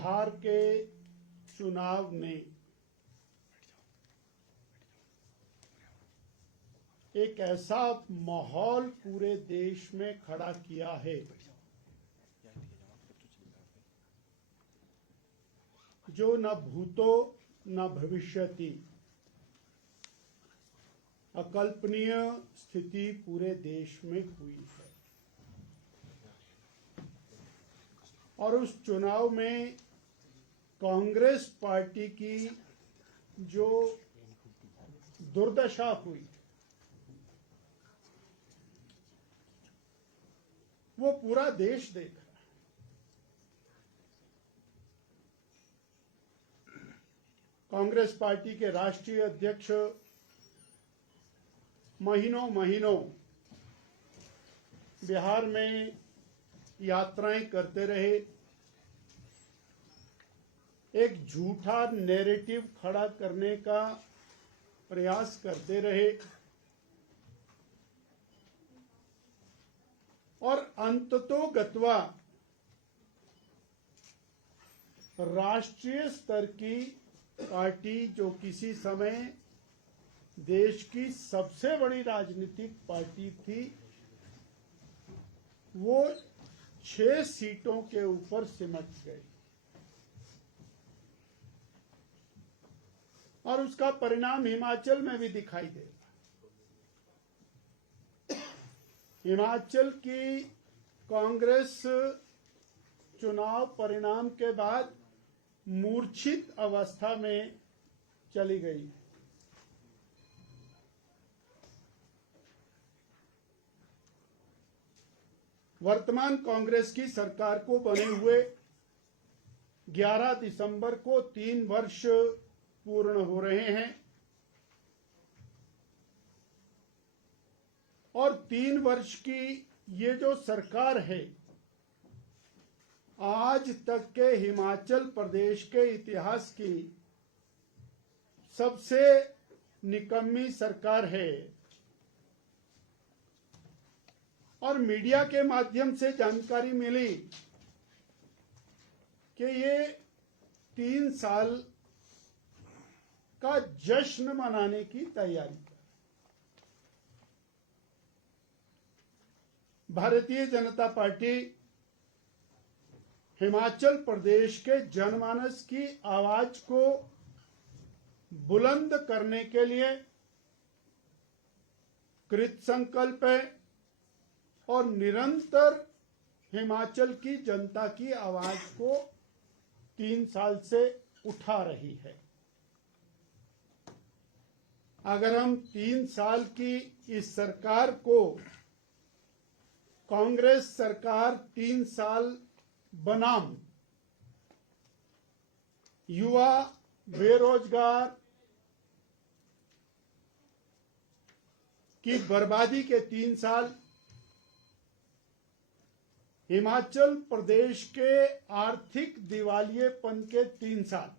बिहार के चुनाव ने एक ऐसा माहौल पूरे देश में खड़ा किया है जो न भूतो न भविष्यति, अकल्पनीय स्थिति पूरे देश में हुई है। और उस चुनाव में कांग्रेस पार्टी की जो दुर्दशा हुई वो पूरा देश देख रहा है। कांग्रेस पार्टी के राष्ट्रीय अध्यक्ष महीनों बिहार में यात्राएं करते रहे, एक झूठा नैरेटिव खड़ा करने का प्रयास करते रहे और अंततोगत्वा राष्ट्रीय स्तर की पार्टी जो किसी समय देश की सबसे बड़ी राजनीतिक पार्टी थी, वो 6 सीटों के ऊपर सिमट गई। और उसका परिणाम हिमाचल में भी दिखाई देगा। हिमाचल की कांग्रेस चुनाव परिणाम के बाद मूर्छित अवस्था में चली गई। वर्तमान कांग्रेस की सरकार को बने हुए 11 दिसंबर को 3 वर्ष पूर्ण हो रहे हैं और 3 वर्ष की ये जो सरकार है, आज तक के हिमाचल प्रदेश के इतिहास की सबसे निकम्मी सरकार है। और मीडिया के माध्यम से जानकारी मिली कि ये 3 साल का जश्न मनाने की तैयारी कर। भारतीय जनता पार्टी हिमाचल प्रदेश के जनमानस की आवाज को बुलंद करने के लिए कृत संकल्प है और निरंतर हिमाचल की जनता की आवाज को 3 साल से उठा रही है। अगर हम 3 साल की इस सरकार को कांग्रेस सरकार 3 साल बनाम युवा, बेरोजगार की बर्बादी के 3 साल, हिमाचल प्रदेश के आर्थिक दिवालियेपन के 3 साल,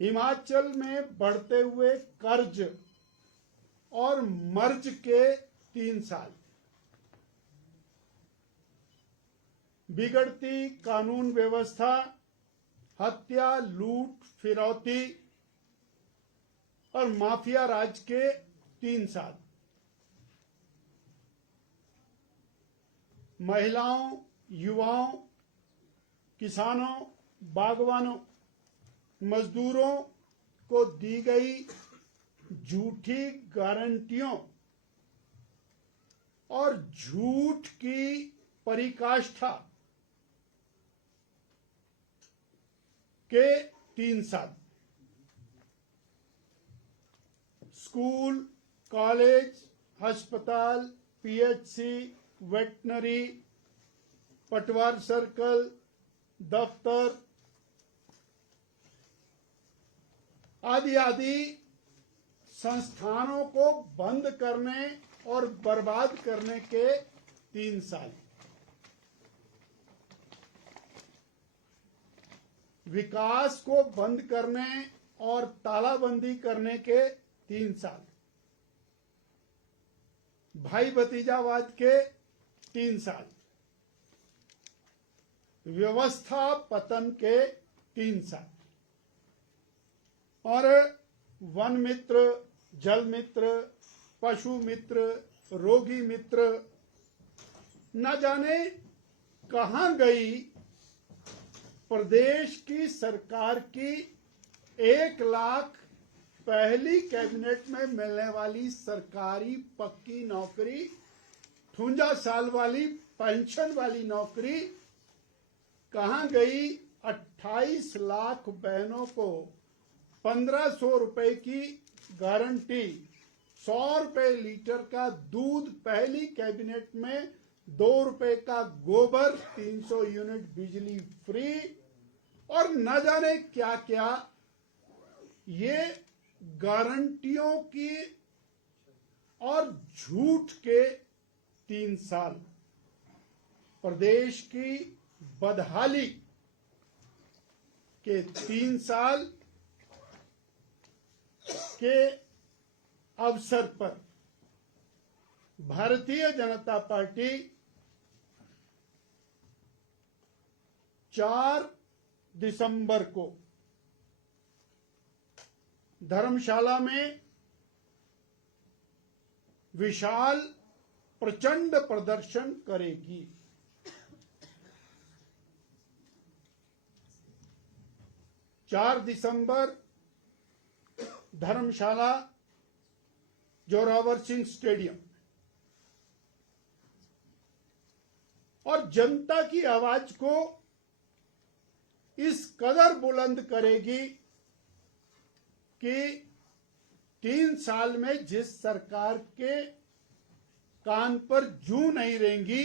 हिमाचल में बढ़ते हुए कर्ज और मर्ज के 3 साल, बिगड़ती कानून व्यवस्था, हत्या, लूट, फिरौती और माफिया राज के 3 साल, महिलाओं, युवाओं, किसानों, बागवानों, मजदूरों को दी गई झूठी गारंटियों और झूठ की पराकाष्ठा के 3 साल, स्कूल, कॉलेज, अस्पताल, पीएचसी, वेटनरी, पटवार सर्कल, दफ्तर आदि आदि संस्थानों को बंद करने और बर्बाद करने के 3 साल, विकास को बंद करने और तालाबंदी करने के 3 साल, भाई भतीजावाद के 3 साल, व्यवस्था पतन के 3 साल और वन मित्र, जल मित्र, पशु मित्र, रोगी मित्र न जाने कहां गई प्रदेश की सरकार की 1 लाख पहली कैबिनेट में मिलने वाली सरकारी पक्की नौकरी, 58 साल वाली पेंशन वाली नौकरी कहां गई? 28 लाख बहनों को 1500 रुपए की गारंटी, 100 रुपए लीटर का दूध पहली कैबिनेट में, 2 रुपए का गोबर, 300 यूनिट बिजली फ्री और न जाने क्या क्या। ये गारंटियों की और झूठ के 3 साल, प्रदेश की बदहाली के 3 साल के अवसर पर भारतीय जनता पार्टी 4 दिसंबर को धर्मशाला में विशाल प्रचंड प्रदर्शन करेगी। 4 दिसंबर धर्मशाला जोरावर सिंह स्टेडियम और जनता की आवाज को इस कदर बुलंद करेगी कि 3 साल में जिस सरकार के कान पर जूं नहीं रहेंगी,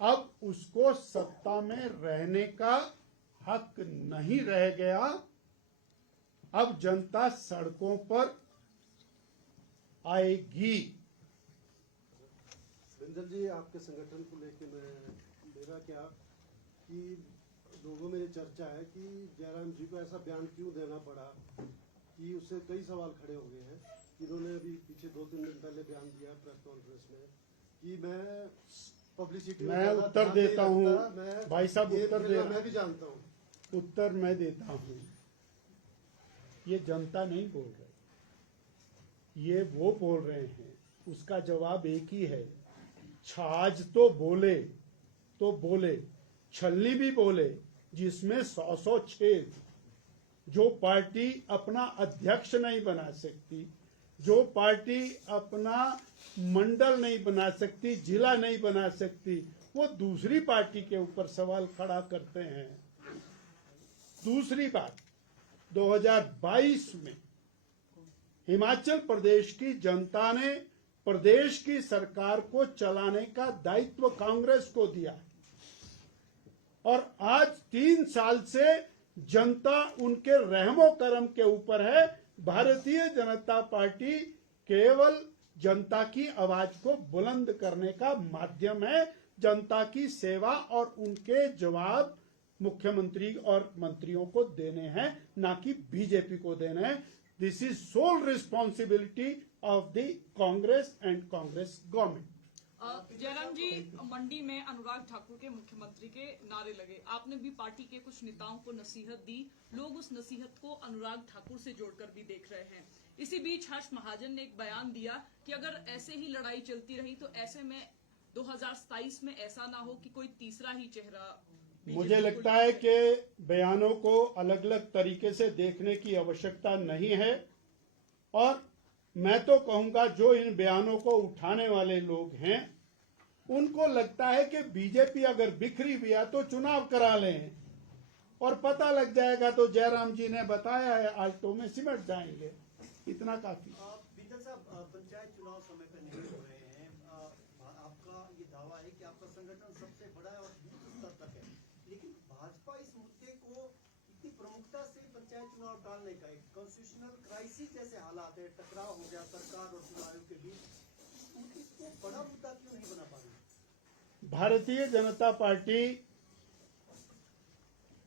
अब उसको सत्ता में रहने का हक नहीं रह गया। अब जनता सड़कों पर आएगी। बिंदल जी, आपके संगठन को लेकर मेरा क्या कि लोगों में ये चर्चा है कि जयराम जी को ऐसा बयान क्यों देना पड़ा, कि उससे कई सवाल खड़े हो गए हैं। इन्होंने अभी पीछे 2-3 दिन पहले बयान दिया प्रेस कॉन्फ्रेंस में कि मैं पब्लिसिटी मैं उत्तर देता हूं भाई साहब, उत्तर दे, मैं भी जानता हूं, उत्तर मैं देता हूं। ये जनता नहीं बोल रही, ये वो बोल रहे हैं। उसका जवाब एक ही है, छाछ तो बोले, छलनी भी बोले, जिसमें 100 छेद। जो पार्टी अपना अध्यक्ष नहीं बना सकती, जो पार्टी अपना मंडल नहीं बना सकती, जिला नहीं बना सकती, वो दूसरी पार्टी के ऊपर सवाल खड़ा करते हैं। दूसरी बात, 2022 में हिमाचल प्रदेश की जनता ने प्रदेश की सरकार को चलाने का दायित्व कांग्रेस को दिया और आज 3 साल से जनता उनके रहमो करम के ऊपर है। भारतीय जनता पार्टी केवल जनता की आवाज को बुलंद करने का माध्यम है। जनता की सेवा और उनके जवाब मुख्यमंत्री और मंत्रियों को देने हैं, ना कि बीजेपी को देने हैं। This is sole responsibility of the Congress and Congress government. Jairam ji, Mandi में अनुराग ठाकुर के मुख्यमंत्री के नारे लगे, आपने भी पार्टी के कुछ नेताओं को नसीहत दी, लोग उस नसीहत को अनुराग ठाकुर से जोड़कर भी देख रहे हैं। इसी बीच हर्ष महाजन ने एक बयान दिया कि अगर ऐसे ही लड़ाई चलती रही तो ऐसे में 2027 में ऐसा ना हो कि कोई तीसरा ही चेहरा। मुझे लगता है कि बयानों को अलग अलग तरीके से देखने की आवश्यकता नहीं है और मैं तो कहूंगा जो इन बयानों को उठाने वाले लोग हैं उनको लगता है कि बीजेपी अगर बिखरी हुई है तो चुनाव करा लें और पता लग जाएगा। तो जयराम जी ने बताया है, आल्टो में सिमट जाएंगे, इतना काफी। बिंदल साहब, पंचायत चुनाव समय पर नहीं हो रहे हैं, आपका ये दावा है कि आपका संगठन सबसे बड़ा है और बूथ स्तर तक है, लेकिन भाजपा इस मुद्दे को इतनी प्रमुखता से पंचायत चुनाव टालने का, एक कॉन्स्टिट्यूशनल क्राइसिस जैसे हालात है, टकराव हो गया सरकार और चुनाव आयोग के बीच, इसको बड़ा मुद्दा क्यों नहीं बना पा रही? भारतीय जनता पार्टी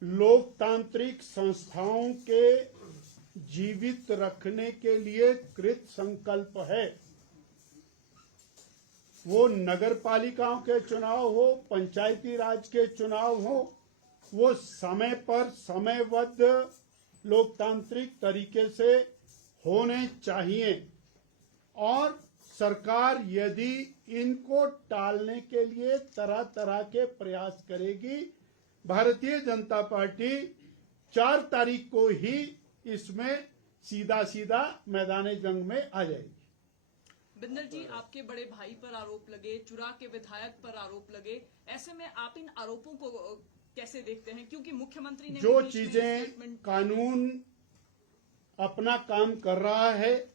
लोकतांत्रिक संस्थाओं के जीवित रखने के लिए कृत संकल्प है। वो नगर पालिकाओं के चुनाव हो, पंचायती राज के चुनाव हो, वो समय पर समयबद्ध लोकतांत्रिक तरीके से होने चाहिए। और सरकार यदि इनको टालने के लिए तरह तरह के प्रयास करेगी, भारतीय जनता पार्टी 4 तारीख को ही इसमें सीधा सीधा मैदान जंग में आ जाएगी। बिंदल जी, आपके बड़े भाई पर आरोप लगे, चुरा के विधायक पर आरोप लगे, ऐसे में आप इन आरोपों को कैसे देखते हैं? क्योंकि मुख्यमंत्री ने जो भी बीच में चीजें स्टेटमेंट- कानून अपना काम कर रहा है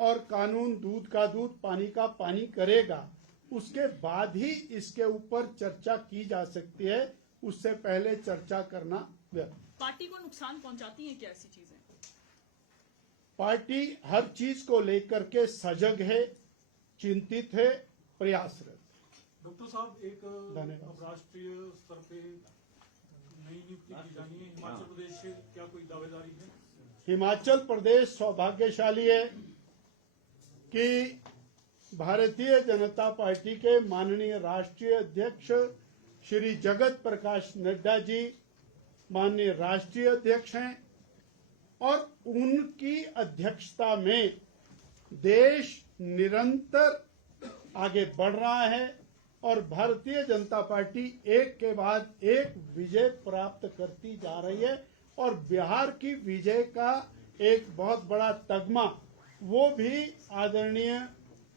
और कानून दूध का दूध पानी का पानी करेगा, उसके बाद ही इसके ऊपर चर्चा की जा सकती है। उससे पहले चर्चा करना व्यर्थ। पार्टी को नुकसान पहुंचाती है क्या ऐसी चीजें? पार्टी हर चीज को लेकर के सजग है, चिंतित है, प्रयासरत। डॉक्टर साहब, एक धन्यवाद। अब राष्ट्रीय स्तर पे नई नियुक्ति की जानी है, हिमाचल प्रदेश से क्या कोई दावेदारी है? हिमाचल प्रदेश सौभाग्यशाली है कि भारतीय जनता पार्टी के माननीय राष्ट्रीय अध्यक्ष श्री जगत प्रकाश नड्डा जी माननीय राष्ट्रीय अध्यक्ष हैं और उनकी अध्यक्षता में देश निरंतर आगे बढ़ रहा है और भारतीय जनता पार्टी एक के बाद एक विजय प्राप्त करती जा रही है। और बिहार की विजय का एक बहुत बड़ा तगमा वो भी आदरणीय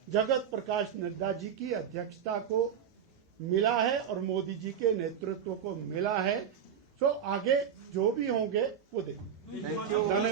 जगत प्रकाश नड्डा जी की अध्यक्षता को मिला है और मोदी जी के नेतृत्व को मिला है। तो आगे जो भी होंगे वो देखेंगे। धन्यवाद।